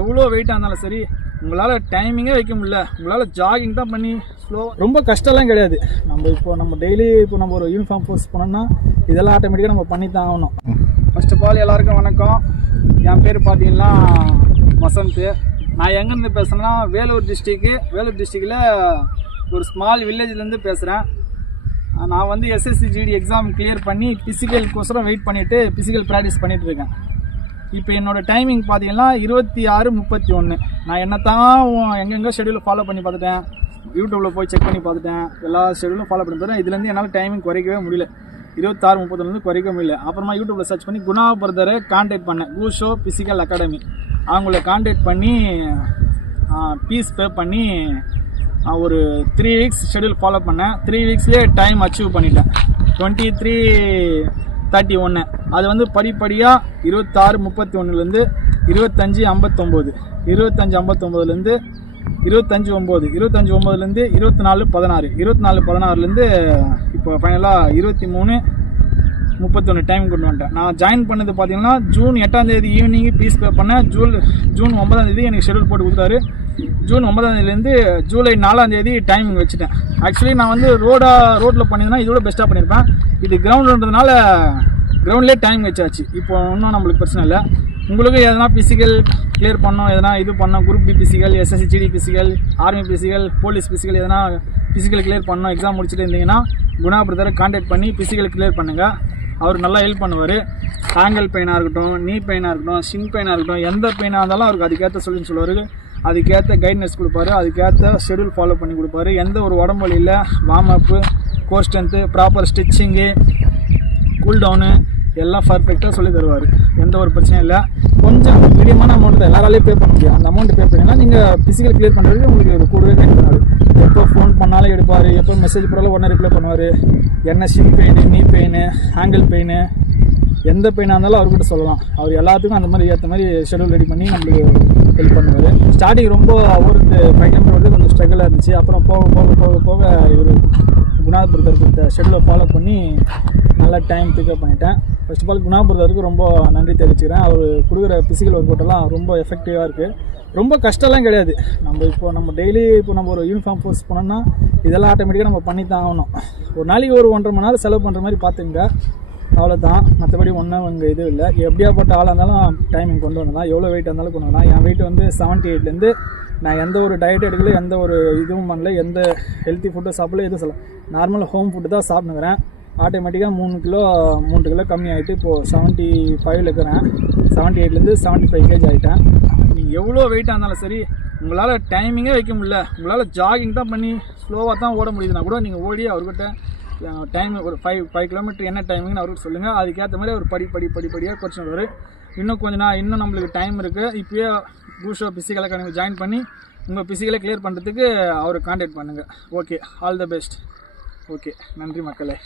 எவ்வளோ வெயிட்டாக இருந்தாலும் சரி உங்களால் டைமிங்கே வைக்க முடியல, உங்களால் ஜாகிங் தான் பண்ணி ஸ்லோவாக, ரொம்ப கஷ்டம்லாம் கிடையாது. நம்ம டெய்லி நம்ம ஒரு யூனிஃபார்ம் போர்ஸ் போனோம்னா இதெல்லாம் ஆட்டோமேட்டிக்காக நம்ம பண்ணி தான் ஆகணும். ஃபர்ஸ்ட் ஆஃப் ஆல் எல்லாருக்கும் வணக்கம். என் பேர் பார்த்தீங்கன்னா வசந்த். நான் எங்கேருந்து பேசுகிறேன்னா வேலூர் டிஸ்ட்ரிக்டில் ஒரு ஸ்மால் வில்லேஜ்லேருந்து பேசுகிறேன். நான் எஸ்எஸ்சி ஜிடி எக்ஸாம் கிளியர் பண்ணி ஃபிசிக்கலுக்கோசரம் வெயிட் பண்ணிவிட்டு ஃபிசிக்கல் ப்ராக்டிஸ் பண்ணிகிட்டு இருக்கேன். இப்போ என்னோடய டைமிங் பார்த்தீங்கன்னா 26:31. நான் என்னத்தான் எங்கெங்கே ஷெடியூலை ஃபாலோ பண்ணி பார்த்துட்டேன், யூடியூப்பில் போய் செக் பண்ணி பார்த்துட்டேன், எல்லா ஷெடியூலும் ஃபாலோ பண்ணி பார்த்தேன். இதுலேருந்து என்னால் டைமிங் குறைக்கவே முடியல, 26:30 குறைக்க முடியல. அப்புறமா யூடியூப்பில் சர்ச் பண்ணி குணா பிரதரை கான்டாக்ட் பண்ணேன், கூஷோ ஃபிசிக்கல் அகாடமி. அவங்கள கான்டாக்ட் பண்ணி ஃபீஸ் பே பண்ணி ஒரு 3 வீக்ஸ் ஷெடியூல் ஃபாலோ பண்ணேன். 3 வீக்ஸ்லேயே டைம் அச்சீவ் பண்ணிட்டேன். 23:31. அது படிப்படியாக 26:31லேருந்து 25:59, 25:59லேருந்து 25:09, 25:09லேருந்து 24:16, 24:16லேருந்து இப்போ ஃபைனலாக 23:31 டைம் கொண்டு வந்துட்டேன். நான் ஜாயின் பண்ணது பார்த்தீங்கன்னா ஜூன் 8ஆம் தேதி ஈவினிங் ஃபீஸ் பே பண்ணேன். ஜூன் 9ஆம் தேதி எனக்கு ஷெடியூல் போட்டு கொடுத்தாரு. ஜூன் 9ஆம் தேதியிலேருந்து ஜூலை 4ஆம் தேதி டைமிங் வச்சுட்டேன். ஆக்சுவலி நான் ரோட்டில் பண்ணியிருந்தேன்னா இதோட பெஸ்ட்டாக பண்ணியிருப்பேன். இது கிரவுண்டுன்றதுனால கிரவுண்ட்லேயே டைம் வச்சாச்சு. இப்போ இன்னும் நம்மளுக்கு பிரச்சனை இல்லை. உங்களுக்கு எதனா ஃபிசிக்கல் கிளியர் பண்ணோம், எதனா இது பண்ணோம், group B physical, SSC GD physical, army physical, police physical, எதனா ஃபிசிக்கல் கிளியர் பண்ணோம், எக்ஸாம் முடிச்சுட்டு இருந்தீங்கன்னா குணா பிரதரை கான்டாக்ட் பண்ணி ஃபிசிக்கல் கிளியர் பண்ணுங்கள். அவர் நல்லா ஹெல்ப் பண்ணுவார். ஆங்கிள் பெயினாக இருக்கட்டும், நீ பெயினாக இருக்கட்டும், ஷின் பெயினாக இருக்கட்டும், எந்த பெயினாக இருந்தாலும் அவருக்கு அதுக்கேற்ற சொல்லுவார். அதுக்கேற்ற கைட்னஸ் கொடுப்பாரு, அதுக்கேற்ற ஷெடியூல் ஃபாலோ பண்ணி கொடுப்பாரு. எந்த ஒரு உடம்பு வலி இல்லை, warm up, core strength, proper stretching, cool down எல்லாம் பர்ஃபெக்டாக சொல்லி தருவார். எந்த ஒரு பிரச்சனையும் இல்லை. கொஞ்சம் மீடியமான அமௌண்ட் தான் எல்லாராலையும் பே பண்ண முடியும். அந்த அமௌண்ட் பே பண்ணிங்கன்னா நீங்கள் ஃபிசிக்கல் கிளியர் பண்ணுறதுக்கு உங்களுக்கு ஒரு கூடவே கைட் பண்ணுவார். எப்போ ஃபோன் பண்ணாலும் எடுப்பார், எப்போ மெசேஜ் போனாலும் உடனே ரிப்ளை பண்ணுவார். என்ன ஷின் பெயின், நீ பெயின், ஆங்கிள் பெயின், எந்த பெயினாக இருந்தாலும் அவர்கிட்ட சொல்லலாம். அவர் எல்லாத்துக்கும் அந்த மாதிரி ஏற்ற மாதிரி ஷெடியூல் ரெடி பண்ணி நம்மளுக்கு ஹெல்ப் பண்ணுவார். ஸ்டார்டிங் ரொம்ப அவருக்கு 5 கிலோமீட்டர் கொஞ்சம் ஸ்ட்ரகிளாக இருந்துச்சு. அப்புறம் போக இவர் குணாபுரத்தர் கொடுத்த ஷெடியூலை ஃபாலோ பண்ணி நல்லா டைம் பிக்கப் பண்ணிட்டேன். ஃபர்ஸ்ட் ஆஃப் ஆல் குணாபுரத்தருக்கு ரொம்ப நன்றி தெரிவிச்சுக்கிறேன். அவர் கொடுக்குற ஃபிசிக்கல் ஒர்க் அவுட்டெல்லாம் ரொம்ப எஃபெக்டிவாக இருக்குது. ரொம்ப கஷ்டம்லாம் கிடையாது. நம்ம டெய்லி நம்ம ஒரு யூனிஃபார்ம் போர்ஸ் போனோம்னா இதெல்லாம் ஆட்டோமேட்டிக்காக நம்ம பண்ணி தான் ஆகணும். ஒரு நாளைக்கு ஒரு 1.5 மணி நேரம் செலவு பண்ணுற மாதிரி பார்த்துங்க, அவ்வளோதான். மற்றபடி ஒன்றும் இங்கே இது இல்லை. எப்படியாப்பட்ட ஆளாக இருந்தாலும் டைமிங் கொண்டு வந்துடலாம், எவ்வளோ வெயிட் இருந்தாலும் கொண்டு வரலாம். என் வெயிட் 78லேருந்து நான் எந்த ஒரு டயட் எடுக்கல, எந்த ஒரு இதுவும் பண்ணல, எந்த ஹெல்த்தி ஃபுட்டும் சாப்பிடல, எதுவும் சொல்லலை. நார்மல் ஹோம் ஃபுட்டு தான் சாப்பிட்டுக்கிறேன். ஆட்டோமேட்டிக்காக 3 கிலோ கம்மி ஆகிட்டு இப்போது 75 இருக்கிறேன். 78லேருந்து 75 kg ஆகிட்டேன். நீங்கள் எவ்வளோ வெயிட்டாக இருந்தாலும் சரி உங்களால் டைமிங்கே வைக்க முடியல, உங்களால் ஜாகிங் தான் பண்ணி ஸ்லோவாக தான் ஓட முடியுதுன்னா கூட நீங்கள் ஓடி அவர்கிட்ட டைம் ஒரு 5 கிலோமீட்டர் என்ன டைமிங்னு அவருக்கு சொல்லுங்கள். அதுக்கேற்ற மாதிரி அவர் படிப்படியாக குறைச்சி வருவார். இன்னும் கொஞ்சம் இன்னும் நம்மளுக்கு டைம் இருக்குது. இப்போயே கூஷோ ஃபிசிக்கல் அகாடமி ஜாயின் பண்ணி உங்கள் ஃபிசிக்கலை கிளியர் பண்ணுறதுக்கு அவரை கான்டாக்ட் பண்ணுங்கள். Okay, all the best. Okay, நன்றி மக்களே.